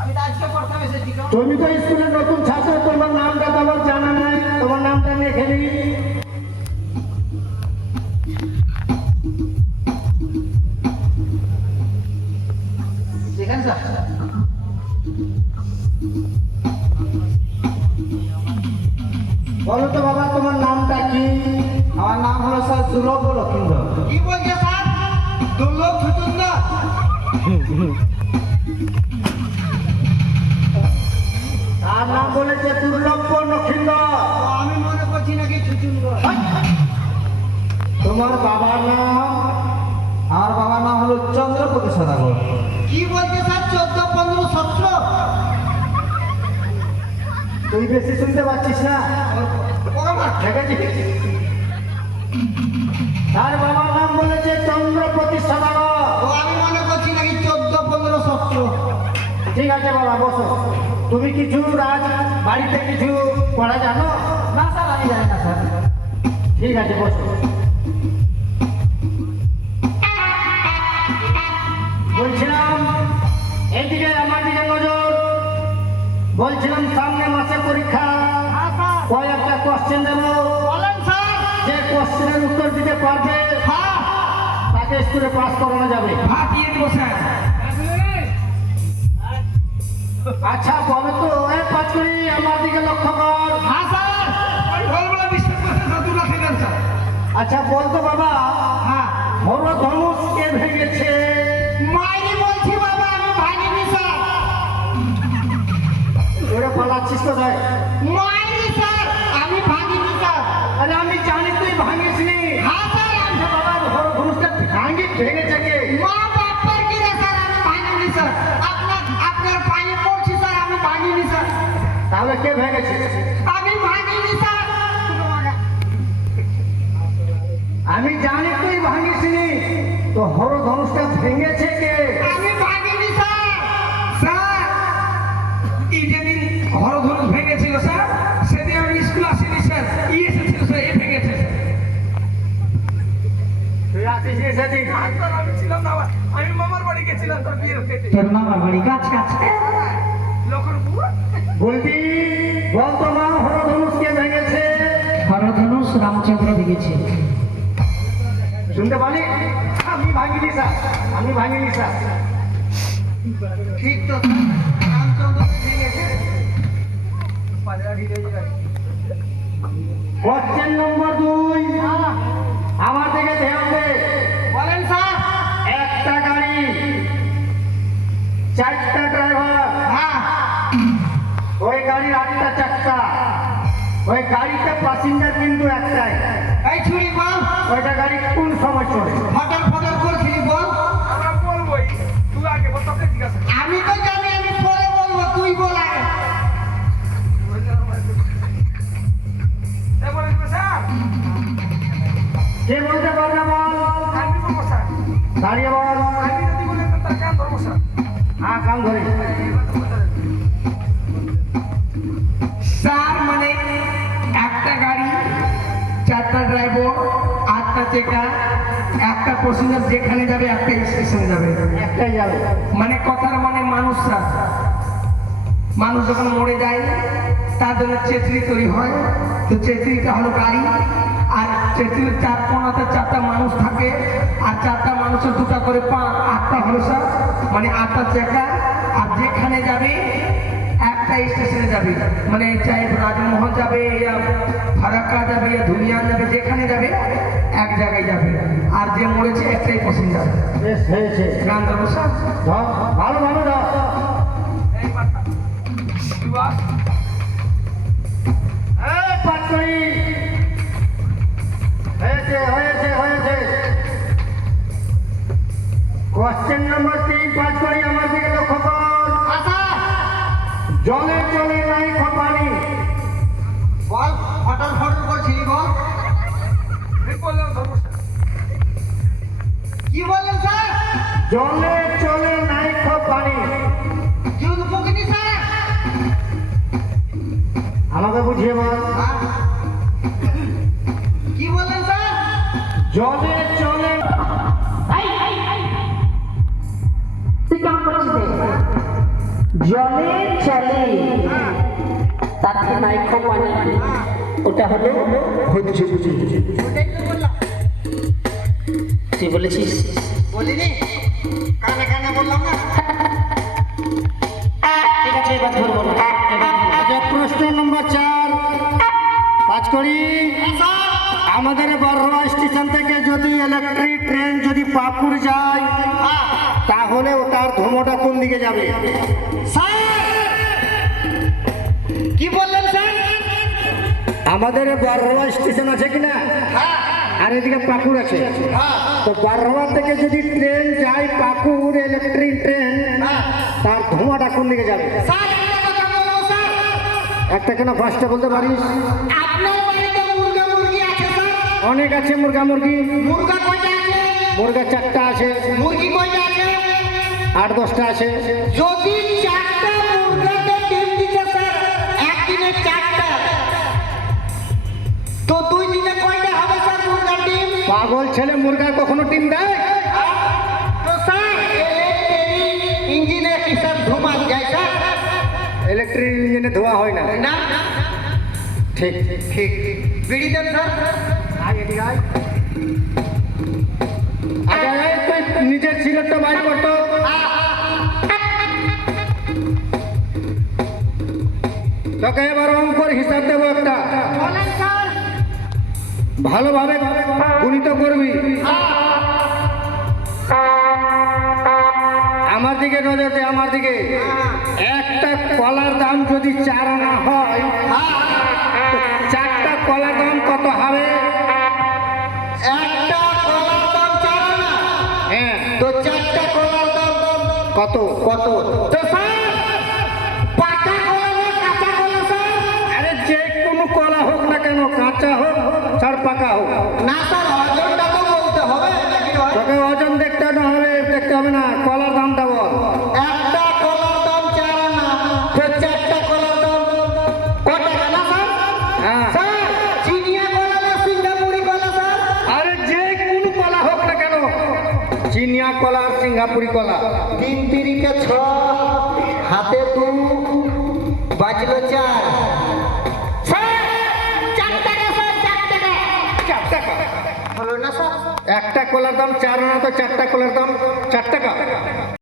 আমি তো আজকে প্রথম এসেছি। তুমি তো স্কুলের নতুন ছাত্র, তোমার নামটা তো আমার জানা নাই, তোমার নামটা লিখে নি। দেখেন স্যার, বলো তো বাবা তোমার নামটা কি? আমার নাম হলো স্যার দুর্লভ লক্ষিন্দর। কি বলছে স্যার? দুর্লভ সুন্দর। তার নাম বলেছে দুর্লভ লক্ষিন্দর। আমি মনে করছি নাকি সুচুন্দর। তোমার বাবার নাম? আমার বাবার নাম হলো চন্দ্রপতি সদাগর। কি বলছে স্যার? 14, 15, 17? তুই বেশি শুনতে পাচ্ছিস না? দেখেছিস? তার বাবার নাম বলেছে চন্দ্রপতি সদাগর। আমি মনে করছি নাকি 14, 15, 17। ঠিক আছে বাবা, বসো। তুমি কিছু বাড়িতে কিছু পড়া জানো? না স্যার, আমি জানি না স্যার। ঠিক আছে, বসো। বলছিলাম এইদিকে আমার দিকে নজর। বলছিলাম সামনে মাসে পরীক্ষা, কয়েকটা কোশ্চেন দেবো। বলেন স্যার। যে কোশ্চেনের উত্তর দিতে পারবে তাকে স্কুলে পাস করানো যাবে। ভাটিয়ে দেবো স্যার। আচ্ছা বলো তো, পাঁচ করি আমার দিকে লক্ষ্য কর। হ্যাঁ স্যার, ওই ভোরবেলা বিশ্বাস করতে সাধু রাখে দেন স্যার। আচ্ছা বলতো বাবা, হ্যাঁ, হরধনুষ কে ভেঙেছে? মাইরি বলছি বাবা, আমি ভাঙিনি স্যার। ওরা পালাচ্ছিস তো ভাই? মাইরি স্যার, আমি ভাঙিনি স্যার। আরে আমি জানি তুই ভাঙিসনি। হ্যাঁ স্যার, আচ্ছা বাবা, হরধনুষটা ভেঙেছে কে? মা বাপ্পার কি রে স্যার, আমি ভাঙিনি স্যার। আপনার পায়ে পড়ছি স্যার, আমি ভাঙিনি স্যার। তাহলে কে ভেঙেছে? আমি ভাঙিনি স্যার। আমি জানি তুই ভাঙিসনি, তো হরধনুষটা ভেঙেছে কে? আমি ভাঙিনি স্যার। স্যার, এই যেদিন হরধনুষ ভেঙেছিল স্যার, সেদিন আমি স্কুল আসিনি স্যার। এসেছিল স্যার, এ ভেঙেছে স্যার। তুই আসিসনি সেদিন? আমি ছিলাম না, আমি মামার বাড়ি গেছিলাম তোর বিয়ের খেতে। তোর মামার বাড়ি কাছে কাছে? লক্ষণপুর। বলবি, বলতো মা, হরধনুষ কে ভেঙেছে? হরধনুষ রামচন্দ্র ভেঙেছে। শুনতে পারি? আমি ভাঙিনি স্যার, আমি ভাঙিনি স্যার। ঠিক তো স্যার, রামচন্দ্র ভেঙেছে। কোশ্চেন নম্বর 2, আমার দিকে ধ্যান দে। বলেন স্যার। একটা গাড়ি, 4টা ড্রাইভার, হ্যাঁ, ওই গাড়ির 8টা চাক্কা, ওই গাড়িতে প্যাসেঞ্জার কিন্তু একটাই। এই ছুরি বল। ওইটা গাড়ি কোন সময় চলে? ফটর ফটর করছিলি বল। আমরা বলবোই, তুই আগে বল, তোকে জিজ্ঞাসা কর। আমি তো জানি, আমি পরে বলবো, তুই বল আগে। এ বলে দিবে স্যার, কে বলতে পারবে বল? আমি বলবো স্যার। দাঁড়িয়ে বল। আমি যদি বলি তার কান ধরবো স্যার। হ্যাঁ, কান ধরি। স্যার মানে একটা গাড়ি, 4টা ড্রাইভার, 8টা চেকা, একটা প্যাসেঞ্জার যেখানে যাবে একটা স্টেশনে যাবে। একটাই যাবে। মানে কথার মানে মানুষ স্যার। মানুষ যখন মরে যায় তার জন্য চেতরি তৈরি হয়, তো চেতরিটা হলো গাড়ি। আর চেতরির 4 কোণাতে 4টা মানুষ থাকে, আর 4টা মানুষের 2টা করে পা, 8টা হলো স্যার, মানে 8টা চেকা। আর যেখানে যাবে একটা স্টেশনে যাবে, মানে চাই রাজমহল যাবে, ইয়া ফারাক্কা যাবে, ইয়া ধুলিয়ান যাবে, যেখানে যাবে এক জায়গায় যাবে। আর যে মরেছে একটাই প্যাসেঞ্জার। বেশ হয়েছে। গান দেবো স্যার। ধর, ভালো ভালো ধর। এই মাথা তুই আস। পাঁচ করি। হয়েছে হয়েছে হয়েছে। কোশ্চেন নম্বর 3, 5 করি আমার দিকে লক্ষ্য কর। জলে চলে নাই পানি। বল, ফটর ফটর করছিলি বল। ঠিক বললাম ধরবো স্যার। কি বললেন স্যার? জলে চলে নাই পানি। জুন পুকুনি স্যার। আমাকে বুঝিয়ে বল। কি বললেন স্যার? জলে চলে। তুই কেমন করছিস? জলে চলে তাতে নাইকো পানি, ওটা হলো হচ্ছে বুঝি। ওটাই তো বললাম। তুই বলেছিস? বলিনি, কানে কানে বললাম না। ঠিক আছে, এবার ধরবো না। আচ্ছা, প্রশ্ন নম্বর 4 পাঁচ করি। আমাদের বড়রা স্টেশন থেকে যদি ইলেকট্রিক ট্রেন যদি পাকুড় যায়, তাহলে ওটার ধোঁয়াটা কোন দিকে যাবে? কি বললেন স্যার? আমাদের বড়রা স্টেশন আছে কিনা, আর এদিকে পাকুড় আছে, তো বড়রা থেকে যদি ট্রেন যায় পাকুড় ইলেকট্রিক ট্রেন, তার ধোঁয়াটা কোন দিকে যাবে? একটা কেন পাঁচটা বলতে পারিস? অনেক আছে মুরগা মুরগি। মুরগা কয়টা আছে? মুরগা 4টা আছে। মুরগি কয়টা আছে? 8-10টা আছে। যদি 4টা মুরগাতে ডিম দিতে স্যার, একদিনে 4টা, তো 2 দিনে কয়টা হবে স্যার মুরগার ডিম? পাগল ছেলে, মুরগা কখনো ডিম দেয়? তো স্যার ইঞ্জিনে কি স্যার ধোঁয়া যায় স্যার? ইলেকট্রিক ইঞ্জিনে ধোয়া হয় না। না ঠিক ঠিক। বিড়ি দেন স্যার। আগে দিকে আয়। আগে আয়, তুই নিজের সিলেটটা বাইর করতো। তোকে এবার অঙ্কর হিসাব দেবো একটা, বলেন স্যার। ভালোভাবে গুণিত করবি। আমার দিকে নজর দে, আমার দিকে। একটা কলার দাম যদি 4 আনা হয়, তো 4টা কলার দাম কত হবে? একটা কলার দাম 4 আনা, হ্যাঁ, তো 4টা কলার দাম কত কত? তো স্যার পাকা কলা না কাঁচা কলা স্যার? আরে যে কোনো কলা হোক না কেন, কাঁচা হোক আর পাকা হোক, না স্যার, ওজনটা তো বলতে হবে নাকি হয়? তোকে ওজন দেখতে হবে না, কলার দামটা বল। একটা কলার দাম 4 আনা, তো 4টা কলার দাম কত টাকা না স্যার? হ্যাঁ, স্যার চিনিয়া কলা না সিঙ্গাপুরি কলা স্যার? আরে যে কোনো কলা হোক না কেন, চিনিয়া কলা আর সিঙ্গাপুরি কলা। 3 তিরিকে 6, হাতে 2, বাজলো 4। স্যার 4 টাকা স্যার, 4 টাকা। 4 টাকা। হলো না স্যার? একটা কলার দাম 4 আনা, তো 4টা কলার দাম 4 টাকা।